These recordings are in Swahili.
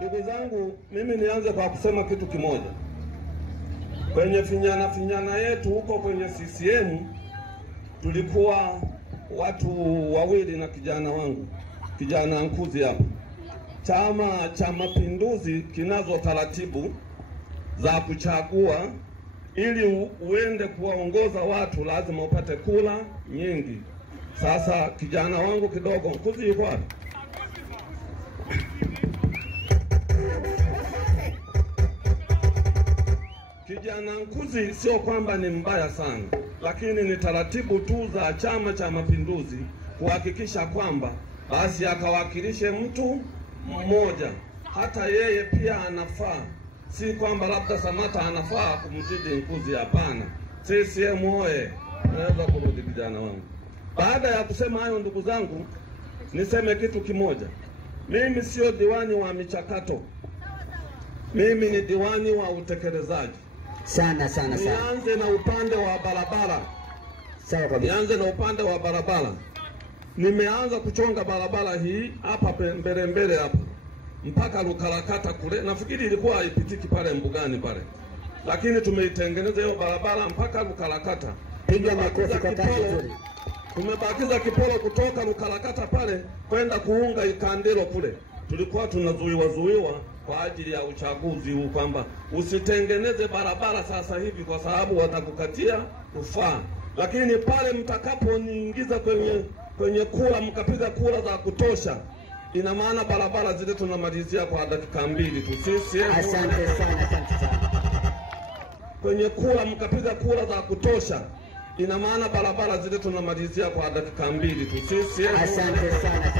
Ndugu zangu, mimi nianze kwa kusema kitu kimoja. Kwenye finyana yetu huko kwenye CCM tulikuwa watu wawili na kijana wangu, kijana Nkuzi hapa. Chama cha Mapinduzi kinazo taratibu za kuchagua, ili uende kuwaongoza watu lazima upate kula nyingi. Sasa kijana wangu kidogo, Nkuzi yuko wapi? Kijana Nkuzi sio kwamba ni mbaya sana, lakini ni taratibu tu za Chama cha Mapinduzi kuhakikisha kwamba basi akawakilishe mtu mmoja. Hata yeye pia anafaa, si kwamba labda Samata anafaa kumzidi Nkuzi, hapana. CCM oye! Naweza kurudi kijana wangu. Baada ya kusema hayo, ndugu zangu, niseme kitu kimoja. Mimi sio diwani wa michakato, mimi ni diwani wa utekelezaji. Sana. Nianze na upande wa barabara. Sawa kabisa. Nianze na upande wa barabara. Nimeanza kuchonga barabara hii hapa mbele hapa mpaka Lukalakata kule. Nafikiri ilikuwa haipitiki pale mbugani pale, lakini tumeitengeneza hiyo barabara mpaka Lukalakata. Piga makofi kwa kazi nzuri. Tumebakiza kipolo kutoka Lukalakata pale kwenda kuunga Ikandelo kule. Tulikuwa tunazuiwa kwa ajili ya uchaguzi huu kwamba usitengeneze barabara sasa hivi kwa sababu watakukatia rufaa. Lakini pale mtakaponiingiza kwenye kura, mkapiga kura za kutosha, ina maana barabara zile tunamalizia kwa dakika 2 tu. Sisi Asante sana. Kwenye kura mkapiga kura za kutosha, ina maana barabara zile tunamalizia kwa dakika 2 tu. Sisi Asante sana.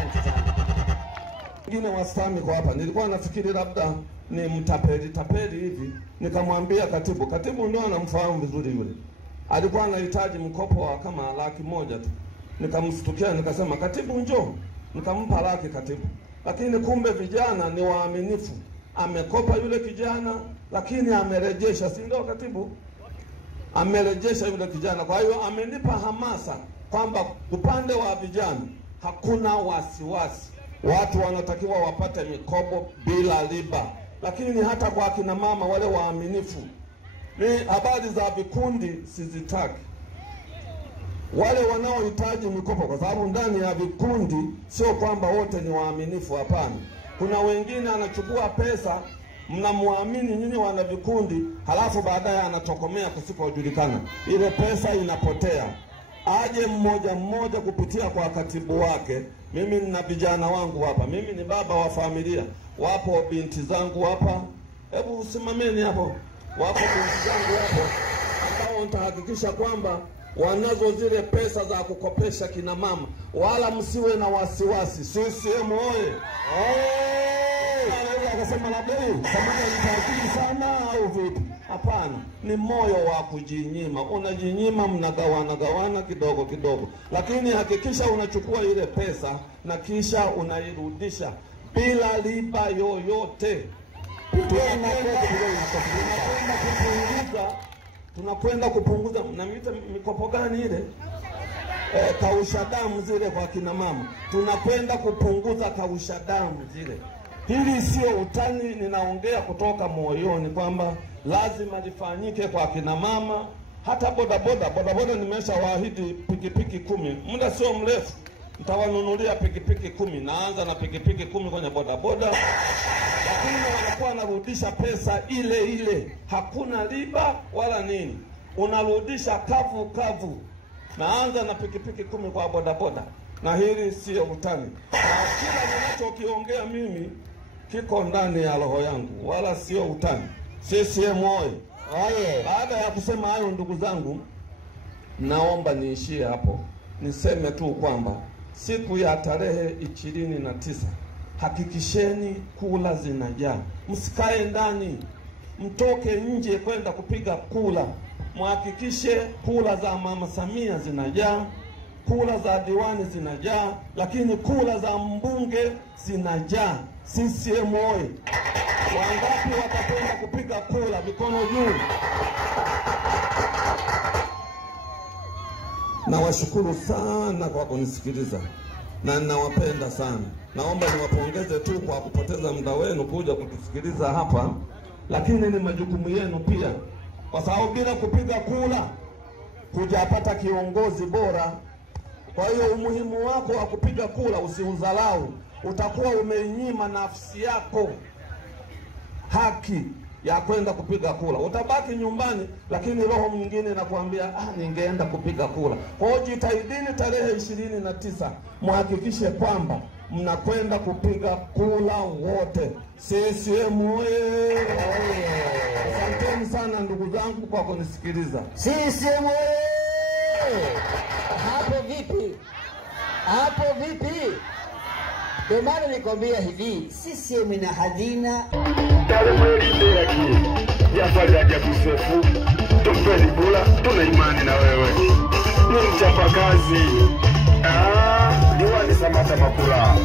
Wengine wastami kwa hapa. Nilikuwa nafikiri labda ni mtapeli hivi. Nikamwambia katibu ndio anamfahamu vizuri yule. Alikuwa anahitaji mkopo wa kama 100,000 tu. Nikamshtukia nikasema, "Katibu njoo." Nikampa 100,000 katibu. Lakini kumbe vijana ni waaminifu. Amekopa yule kijana lakini amerejesha, si ndio katibu? Amerejesha yule kijana. Kwa hiyo amenipa hamasa kwamba upande wa vijana hakuna wasiwasi. Watu wanatakiwa wapate mikopo bila riba. Lakini hata kwa kina mama wale waaminifu, ni habari za vikundi sizitaki. Wale wanaohitaji mikopo, kwa sababu ndani ya vikundi sio kwamba wote ni waaminifu, hapana. Kuna wengine anachukua pesa, mnamwamini nyinyi wana vikundi, halafu baadaye anatokomea kusikojulikana. Ile pesa inapotea. Aje mmoja kupitia kwa katibu wake. Mimi nina vijana wangu hapa. Mimi ni baba wa familia. Wapo binti zangu hapa. Hebu usimameni hapo. Wapo binti zangu hapo ambao nitahakikisha kwamba wanazo zile pesa za kukopesha kina mama. Wala msiwe na wasiwasi. CCM oye! Anaweza akasema labda Samata nitakiri sana au vipi? Hapana, ni moyo wa kujinyima. Unajinyima, mnagawana kidogo. Lakini hakikisha unachukua ile pesa na kisha unairudisha bila riba yoyote. Tunakwenda kupunguza. Mnaita mikopo gani ile? Kausha damu zile kwa kina mama. Tunakwenda kupunguza kausha damu zile. Hili sio utani, ninaongea kutoka moyoni kwamba lazima lifanyike kwa kina mama. Hata bodaboda nimeshawaahidi pikipiki 10. Muda sio mrefu nitawanunulia pikipiki 10. Naanza na pikipiki 10 kwenye bodaboda. Lakini wanakuwa wanarudisha pesa ile. Hakuna riba wala nini. Unarudisha kavu. Naanza na pikipiki 10 kwa bodaboda. Na hili sio utani. Na kila ninachokiongea mimi kiko ndani ya roho yangu, wala sio utani. CCM oye! Baada ya kusema hayo, ndugu zangu, naomba niishie hapo. Niseme tu kwamba siku ya tarehe 29 hakikisheni kula zinajaa. Msikae ndani, mtoke nje kwenda kupiga kula. Muhakikishe kula za Mama Samia zinajaa, kula za diwani zinajaa, lakini kula za mbunge zinajaa. CCM oye! Wangapi watakwenda kupiga kula? Mikono juu. Nawashukuru sana kwa kunisikiliza na ninawapenda sana. naomba niwapongeze tu kwa kupoteza muda wenu kuja kutusikiliza hapa, lakini ni majukumu yenu pia, kwa sababu bila kupiga kura hujapata kiongozi bora. Kwa hiyo umuhimu wako wa kupiga kura usiudharau, utakuwa umeinyima nafsi yako haki ya kwenda kupiga kura. Utabaki nyumbani, lakini roho mwingine inakuambia ningeenda kupiga kura. Kwa hiyo jitahidini tarehe 29 muhakikishe kwamba mnakwenda kupiga kura wote. CCM oye! Asanteni sana ndugu zangu kwa kunisikiliza. CCM oye! Hapo vipi? Hapo vipi? Ndio maana nikwambia hivi, CCM ina hazina. Jafari ya Kusefu, tumpeni bula, tuna imani na wewe. Ni mchapa kazi. Diwani Samata Makula.